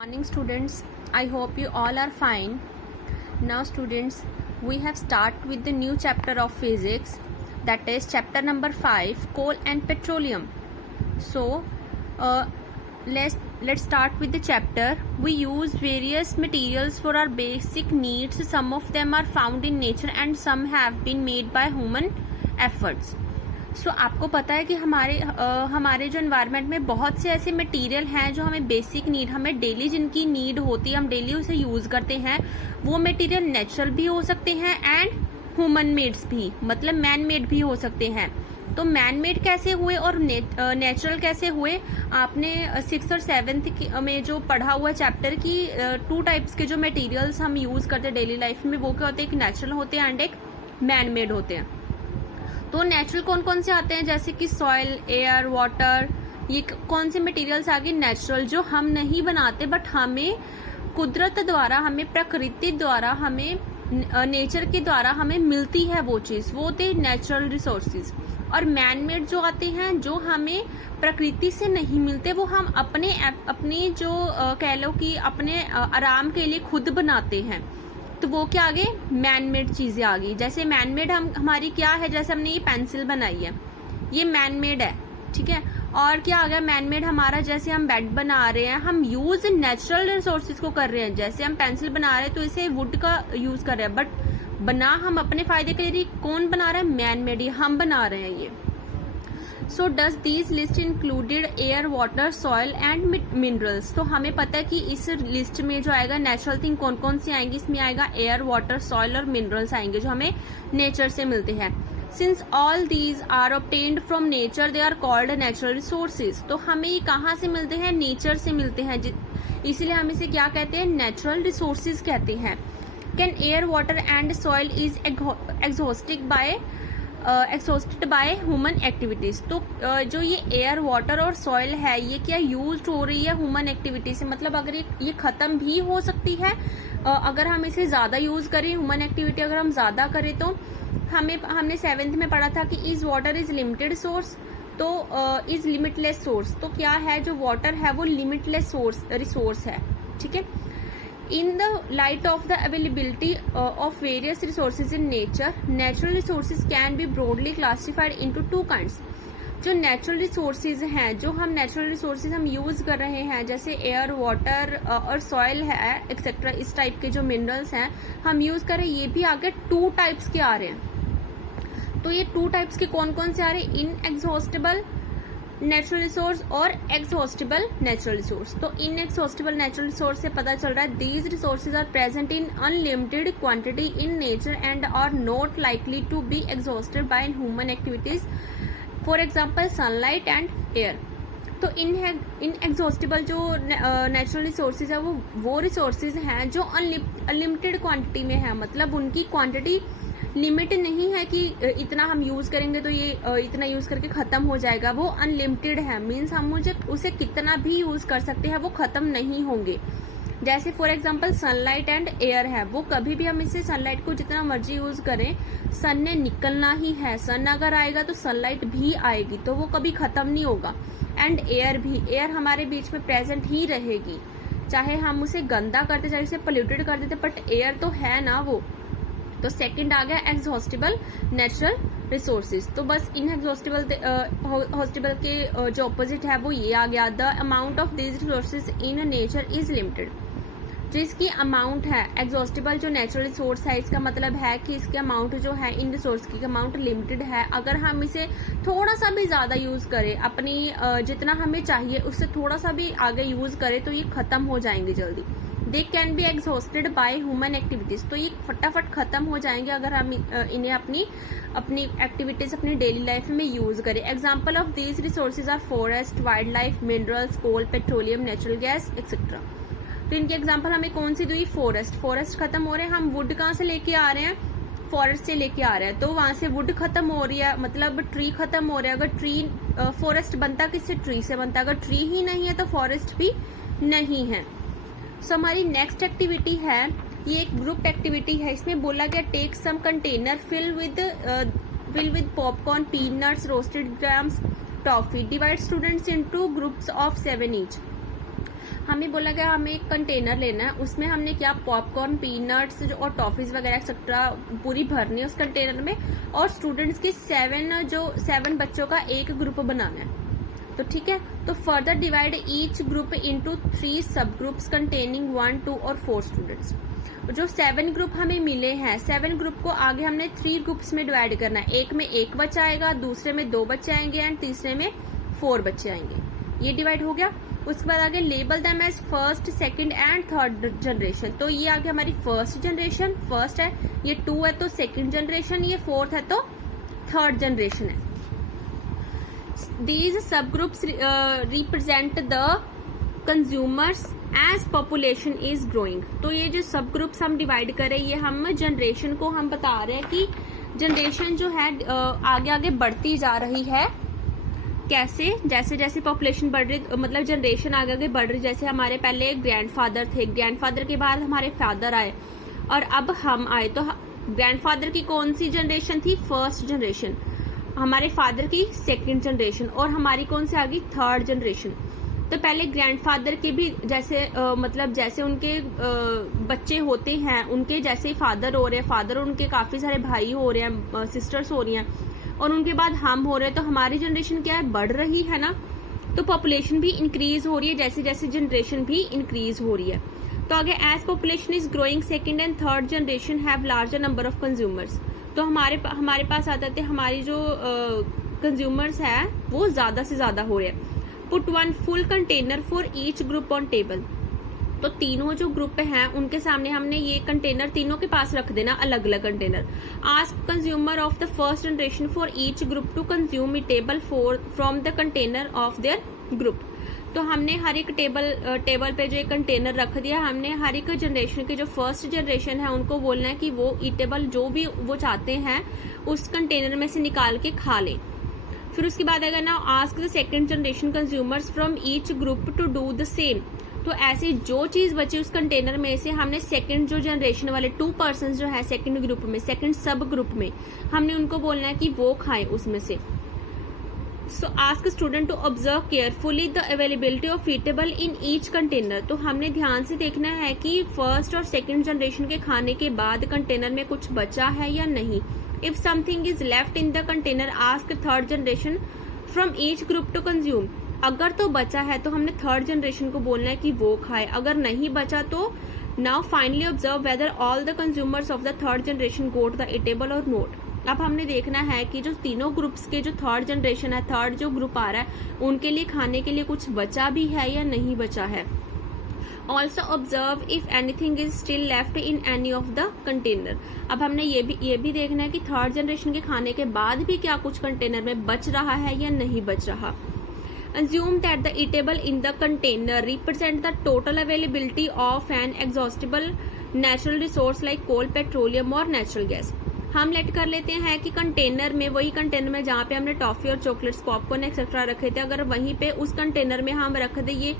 Morning students, I hope you all are fine. Now students, we have started with the new chapter of physics, that is chapter number 5, coal and petroleum. So let's start with the chapter. We use various materials for our basic needs. Some of them are found in nature and some have been made by human efforts. सो आपको पता है कि हमारे जो environment में बहुत से ऐसे मटेरियल हैं जो हमें बेसिक नीड, हमें डेली जिनकी नीड होती है, हम डेली उसे यूज करते हैं. वो मटेरियल नेचुरल भी हो सकते हैं एंड ह्यूमन मेड्स भी, मतलब मैन मेड भी हो सकते हैं. तो मैन मेड कैसे हुए और नेचुरल कैसे हुए, आपने 6th और 7th में जो पढ़ा हुआ चैप्टर की 2 टाइप्स के जो मटेरियल्स हम यूज करते हैं डेली लाइफ में, वो क्या होते हैं, एक नेचुरल होते हैं एंड एक मैन मेड होते हैं. तो नेचुरल कौन कौन से आते हैं, जैसे कि सॉइल, एयर, वाटर, ये कौन से मटेरियल्स आ गए नेचुरल, जो हम नहीं बनाते बट हमें कुदरत द्वारा, हमें प्रकृति द्वारा, हमें नेचर के द्वारा हमें मिलती है वो चीज, वो होते हैं नेचुरल रिसोर्सेज. और मैन मेड जो आते हैं, जो हमें प्रकृति से नहीं मिलते, वो हम अपने जो कह लो कि अपने आराम के लिए खुद बनाते हैं. तो वो क्या आ गए, मैन मेड चीजें आ गई. जैसे मैन मेड हमारी क्या है, जैसे हमने ये पेंसिल बनाई है, ये मैन मेड है, ठीक है. और क्या आ गया मैन मेड हमारा, जैसे हम बेड बना रहे हैं, हम यूज नेचुरल रिसोर्सेज को कर रहे हैं. जैसे हम पेंसिल बना रहे हैं तो इसे वुड का यूज कर रहे हैं, बट बना हम अपने फायदे के लिए, कौन बना रहा है, मैन मेड, ये हम बना रहे हैं ये. So does these list included air, water, soil and minerals. तो हमें पता है कि इस लिस्ट में जो आएगा नेचुरल थिंग कौन कौन सी आएंगी, इसमें आएगा एयर, वाटर, सॉइल और मिनरल्स आएंगे जो हमें नेचर से मिलते हैं. Since all these are obtained from nature, they are called natural resources. तो हमें ये कहाँ से मिलते हैं, नेचर से मिलते हैं, इसलिए हम इसे क्या कहते हैं, नेचुरल रिसोर्सेज कहते हैं. Can air, water and soil is exhausted by human activities. तो जो ये एयर, वाटर और सॉइल है, ये क्या यूज हो रही है ह्यूमन एक्टिविटी से, मतलब अगर ये खत्म भी हो सकती है अगर हम इसे ज्यादा यूज करें, ह्यूमन एक्टिविटी अगर हम ज्यादा करें. तो हमने 7th में पढ़ा था कि is water is limited source, तो इज लिमिटलेस सोर्स. तो क्या है, जो वाटर है वो लिमिटलेस रिसोर्स है, ठीक है. In the light of the availability of various resources in nature, natural resources can be broadly classified into 2 kinds. जो नेचुरल रिसोर्सेज हैं, जो हम नेचुरल रिसोर्सेज हम यूज कर रहे हैं, जैसे एयर, वाटर और सॉइल है एक्सेट्रा, इस टाइप के जो मिनरल्स हैं हम यूज कर रहे हैं, ये भी आगे 2 टाइप्स के आ रहे हैं. तो ये 2 टाइप्स के कौन कौन से आ रहे हैं, इनएग्जॉस्टेबल नेचुरल रिसोर्स और एग्जॉस्टेबल नेचुरल रिसोर्स. तो इनएग्जॉस्टेबल नेचुरल रिसोर्स से पता चल रहा है these resources are present in unlimited quantity in nature and are not likely to be exhausted by human activities, for example sunlight and air. तो inexhaustible जो natural resources है वो रिसोर्सेज हैं जो अनलिमिटेड क्वांटिटी में है, मतलब उनकी क्वांटिटी लिमिट नहीं है कि इतना हम यूज करेंगे तो ये इतना यूज करके खत्म हो जाएगा. वो अनलिमिटेड है, मीन्स हम उसे कितना भी यूज कर सकते हैं, वो खत्म नहीं होंगे. जैसे for example sunlight and air है, वो कभी भी हम इसे सनलाइट को जितना मर्जी यूज करें, सन ने निकलना ही है. सन अगर आएगा तो सनलाइट भी आएगी, तो वो कभी खत्म नहीं होगा. एंड एयर भी, एयर हमारे बीच में प्रेजेंट ही रहेगी, चाहे हम उसे गंदा करते, चाहे उसे पोल्यूटेड कर देते, बट एयर तो है ना वो. तो सेकंड आ गया एग्जॉस्टेबल नेचुरल रिसोर्सेज. तो बस इनएग्जॉस्टेबल के जो ऑपोजिट है वो ये आ गया, the amount of these resources in nature is limited. जो इसकी अमाउंट है, एग्जॉस्टेबल जो नेचुरल रिसोर्स है, इसका मतलब है कि इसके अमाउंट जो है, इन रिसोर्स की अमाउंट लिमिटेड है. अगर हम इसे थोड़ा सा भी ज्यादा यूज करें, अपनी जितना हमें चाहिए उससे थोड़ा सा भी आगे यूज करें, तो ये खत्म हो जाएंगे जल्दी. They can be exhausted by human activities. तो ये फटाफट खत्म हो जाएंगे अगर हम इन्हें अपनी एक्टिविटीज अपनी डेली लाइफ में यूज करें. Example of these resources are forest, wild life, minerals, coal, petroleum, natural gas etcetera. तो इनके एग्जाम्पल हमें कौन सी दी, फॉरेस्ट खत्म हो रहे हैं, हम वुड कहाँ से लेके आ रहे हैं, फॉरेस्ट से लेके आ रहे हैं, तो वहां से वुड खत्म हो रही है, मतलब ट्री खत्म हो रहा है. अगर ट्री फॉरेस्ट बनता किससे, ट्री से बनता. अगर ट्री ही नहीं है तो फॉरेस्ट भी नहीं है. सो हमारी नेक्स्ट एक्टिविटी है, ये एक ग्रुप एक्टिविटी है. इसमें बोला गया take some container fill with popcorn, peanuts, roasted grams, toffee. Divide students into groups of 7 each. हमें बोला गया हमें एक कंटेनर लेना है, उसमें हमने क्या पॉपकॉर्न, पीनट्स और टॉफीज वगैरह एक्सेट्रा पूरी भरनी है उस कंटेनर में, और स्टूडेंट्स की 7 बच्चों का एक ग्रुप बनाना है। तो ठीक है, तो further divide each group into 3 सब ग्रुप्स कंटेनिंग 1, 2 और 4 स्टूडेंट्स। जो 7 ग्रुप हमें मिले हैं, 7 ग्रुप को आगे हमने 3 ग्रुप्स में डिवाइड करना है। एक में 1 बच्चा आएगा, दूसरे में 2 बच्चे आएंगे एंड तीसरे में 4 बच्चे आएंगे। ये डिवाइड हो गया। उसके बाद आगे label them as first, second and third generation. तो ये आगे हमारी फर्स्ट जनरेशन, फर्स्ट है, ये 2 है तो सेकंड जनरेशन, ये 4th है तो थर्ड जनरेशन है। These subgroups represent the consumers as population is growing। तो ये जो सब ग्रुप्स हम डिवाइड करें, ये हम जनरेशन को हम बता रहे हैं कि जनरेशन जो है आगे आगे बढ़ती जा रही है। कैसे? जैसे जैसे पॉपुलेशन बढ़ रही, मतलब जनरेशन आगे आगे बढ़ रही। जैसे हमारे पहले ग्रैंडफादर थे, ग्रैंडफादर के बाद हमारे फादर आए और अब हम आए। तो ग्रैंडफादर की कौन सी जनरेशन थी? First generation. हमारे फादर की सेकंड जनरेशन और हमारी कौन सी आ गई? Third generation. तो पहले ग्रैंडफादर के भी जैसे मतलब जैसे उनके बच्चे होते हैं, उनके जैसे फादर हो रहे हैं, फादर उनके काफी सारे भाई हो रहे हैं, सिस्टर्स हो रही हैं, और उनके बाद हम हो रहे हैं। तो हमारी जनरेशन क्या है? बढ़ रही है ना। तो पॉपुलेशन भी इंक्रीज हो रही है जैसे जैसे जनरेशन भी इंक्रीज हो रही है। तो आगे as population is growing, second and third generation have larger number of consumers. तो हमारे पास आते थे, हमारी जो कंज्यूमर्स है वो ज्यादा से ज्यादा हो रहे हैं। Put 1 full container for each group on table. तो तीनों जो ग्रुप हैं उनके सामने हमने ये कंटेनर तीनों के पास रख देना, अलग अलग container. Ask consumer of the first generation for each group to consume eatable from the container of their group. तो हमने हर एक टेबल पे जो एक कंटेनर रख दिया, हमने हर एक जनरेशन के जो फर्स्ट जनरेशन है उनको बोलना है कि वो ईटेबल जो भी वो चाहते हैं उस कंटेनर में से निकाल के खा लें। फिर उसके बाद अगर ना ask the second generation consumers from each group to do the same. तो ऐसे जो चीज बची उस कंटेनर में से हमने सेकंड जो जनरेशन वाले 2 पर्सन जो है सेकंड ग्रुप में, सेकंड सब ग्रुप में, हमने उनको बोलना है कि वो खाएं उसमें से। So ask student to observe carefully the availability of eatable in each container. तो हमने ध्यान से देखना है कि फर्स्ट और सेकंड जनरेशन के खाने के बाद कंटेनर में कुछ बचा है या नहीं। If something is left in the container ask third generation from each group to consume. अगर तो बचा है तो हमने थर्ड जनरेशन को बोलना है कि वो खाए, अगर नहीं बचा तो now finally observe whether all the consumers of the third generation go to the eatable और नोट। अब हमने देखना है कि जो तीनों ग्रुप्स के जो थर्ड जनरेशन है, थर्ड जो ग्रुप आ रहा है, उनके लिए खाने के लिए कुछ बचा भी है या नहीं बचा है। Also observe if anything is still left in any of the container. अब हमने ये भी देखना है कि थर्ड जनरेशन के खाने के बाद भी क्या कुछ कंटेनर में बच रहा है या नहीं बच रहा। Assume that the eatable in the container represent the total availability of an exhaustible natural resource like coal, petroleum और natural gas। हम लेट कर लेते हैं कि कंटेनर में, वही कंटेनर में जहाँ पे हमने टॉफी और चॉकलेट्स, पॉपकॉर्न एक्सेट्रा रखे थे, अगर वहीं पे उस कंटेनर में हम रख दे ये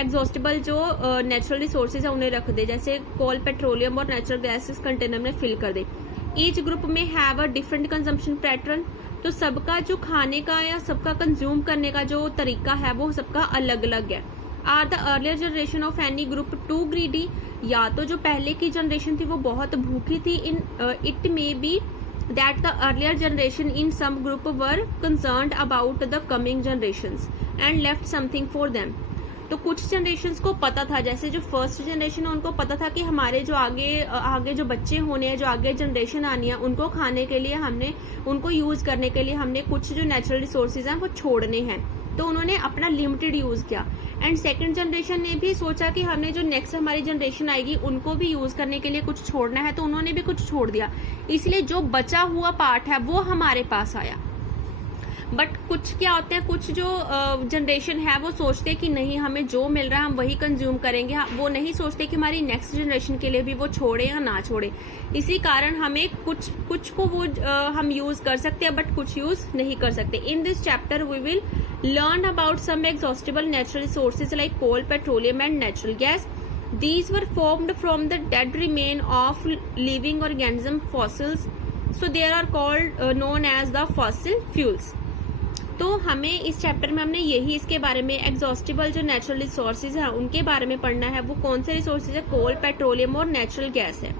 एग्जॉस्टेबल जो नेचुरल रिसोर्सेज है उन्हें रख दे, जैसे कोल, पेट्रोलियम और नेचुरल गैस इस कंटेनर में फिल कर दे। ईच ग्रुप में have a different consumption pattern. तो सबका जो खाने का या सबका कंज्यूम करने का जो तरीका है वो सबका अलग अलग है। Are the earlier generation of any group too greedy. या तो जो पहले की जनरेशन थी वो बहुत भूखी थी। In it may be that the earlier generation in some group were concerned about the coming generations and left something for them. तो कुछ जनरेशन्स को पता था, जैसे जो फर्स्ट जनरेशन है उनको पता था कि हमारे जो आगे जो बच्चे होने हैं, जो आगे जनरेशन आनी है, उनको खाने के लिए हमने, उनको यूज करने के लिए हमने कुछ जो नेचुरल रिसोर्सेज हैं वो छोड़ने हैं। तो उन्होंने अपना लिमिटेड यूज किया। एंड सेकंड जनरेशन ने भी सोचा कि हमने जो नेक्स्ट हमारी जनरेशन आएगी उनको भी यूज करने के लिए कुछ छोड़ना है, तो उन्होंने भी कुछ छोड़ दिया। इसलिए जो बचा हुआ पार्ट है वो हमारे पास आया। बट कुछ क्या होते हैं, कुछ जो जनरेशन है वो सोचते हैं कि नहीं, हमें जो मिल रहा है हम वही कंज्यूम करेंगे। वो नहीं सोचते कि हमारी नेक्स्ट जनरेशन के लिए भी वो छोड़े या ना छोड़े। इसी कारण हमें कुछ को वो हम यूज कर सकते हैं बट कुछ यूज नहीं कर सकते। In this chapter we will learn about some exhaustible natural resources like coal, petroleum and natural gas. These were formed from the dead remain of living organism fossils, so they are called known as the fossil fuels. तो हमें इस chapter में हमने यही इसके बारे में exhaustible जो नेचुरल रिसोर्सेज है उनके बारे में पढ़ना है। वो कौन से रिसोर्सेज है, कोल, पेट्रोलियम और नेचुरल गैस है,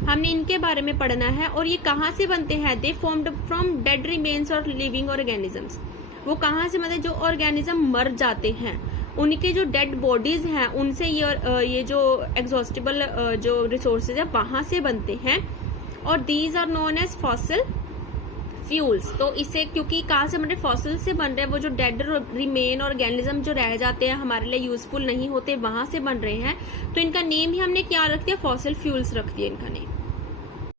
हमने इनके बारे में पढ़ना है। और ये कहाँ से बनते हैं, दे फॉर्म्ड फ्रॉम डेड रिमेन्स और लिविंग ऑर्गेनिजम्स। वो कहाँ से, मतलब जो ऑर्गेनिज्म मर जाते हैं उनके जो डेड बॉडीज हैं उनसे ये जो एग्जॉस्टिबल जो रिसोर्सेज है वहां से बनते हैं। और these are known as fossil fuels. तो इसे क्योंकि कहाँ से बन रहे, फॉसिल से बन रहे हैं, वो जो डेड रिमेन ऑर्गेनिज्म जो रह जाते हैं हमारे लिए यूजफुल नहीं होते वहां से बन रहे हैं, तो इनका नेम ही हमने क्या रख दिया, फॉसिल फ्यूल्स रख दिया इनका नेम।